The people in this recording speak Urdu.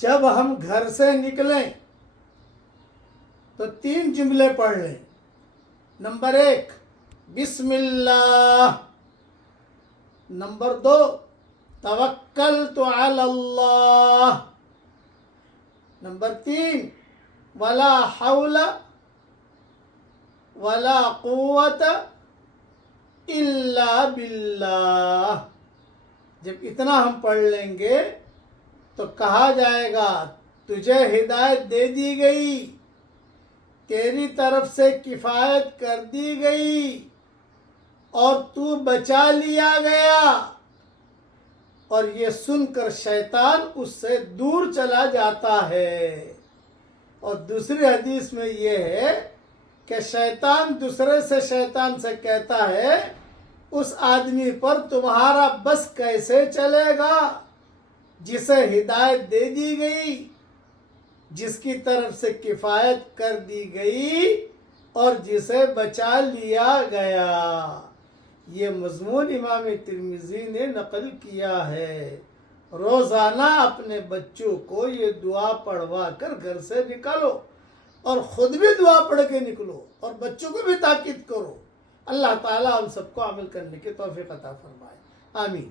جب ہم گھر سے نکلیں تو 3 جملے پڑھ لیں. نمبر 1 بسم اللہ. نمبر 2 توکلت علی اللہ. نمبر 3 ولا حول ولا قوت الا باللہ. جب اتنا ہم پڑھ لیں گے تو کہا جائے گا تجھے ہدایت دے دی گئی، تیری طرف سے کفایت کر دی گئی اور تو بچا لیا گیا. اور یہ سن کر شیطان اس سے دور چلا جاتا ہے. اور دوسری حدیث میں یہ ہے کہ شیطان دوسرے شیطان سے کہتا ہے اس آدمی پر تمہارا بس کیسے چلے گا جسے ہدایت دے دی گئی، جس کی طرف سے کفایت کر دی گئی اور جسے بچا لیا گیا. یہ مضمون امام ترمذی نے نقل کیا ہے. روزانہ اپنے بچوں کو یہ دعا پڑھوا کر گھر سے نکلو اور خود بھی دعا پڑھ کے نکلو اور بچوں کو بھی تاکید کرو. اللہ تعالیٰ ہم سب کو عمل کرنے کی توفیق عطا فرمائے. آمین.